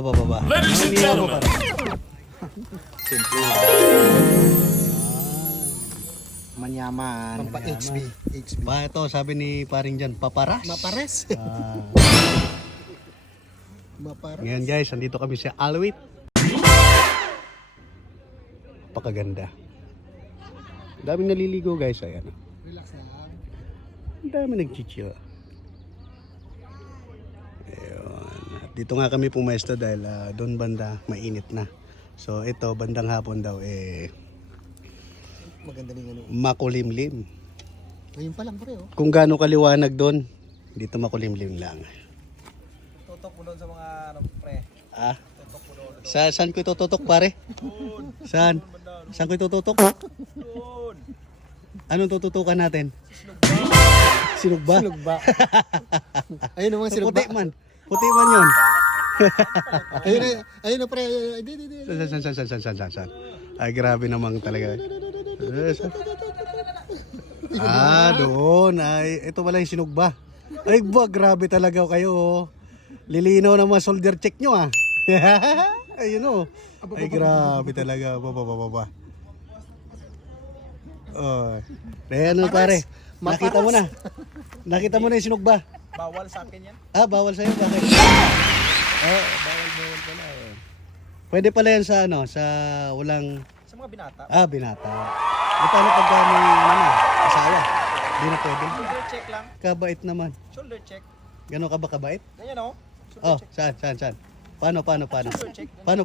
Baba. Ladies and gentlemen. Manyaman. HB. Ba, ito, sabi ni paring dyan, paparas. Mapares. Ah, Mapares. ngayon guys, andito kami sa Alwit. Pakaganda. Daming naliligo guys, ayan. Relax lang. Ang dami nag-chill. Ayun. At dito nga kami pumesto dahil doon banda mainit na. So ito, bandang hapon daw Maganda rin ano. makulimlim. Ngayon pa lang pare oh. Kung gaano kaliwanag doon, dito makulimlim lang. Tutok mo doon sa mga ano, pre. Ah? Saan ko itututok pare? Saan? Saan ko itututok? Anong tututukan natin? Sinugba. Sinugba. Ayun naman sinugba. Puti man. Puti man yun. Ayun na pre. Di. Saan? Ay, grabe namang talaga. Doon. Ay, ito pala yung sinugba. Ay, grabe talaga kayo. Oh. Lilinaw na mga soldier check nyo ah. Ayun oh. Ay, grabe talaga. Baba. Oh. Ano pare? Nakita mo na. Nakita mo na yung sinugba. Bawal sa akin yan. Ah, bawal sa'yo? Bakit? Bawal pala. Oh. Pwede pala yan sa sa walang... Sa mga binata. Binata. E paano pagka may asawa? Di na pwede. Shoulder check lang. Kabait naman. Shoulder check. Gano'n ka ba kabait? Ganyan oh. Oh, saan? Paano? Shoulder check. Paano?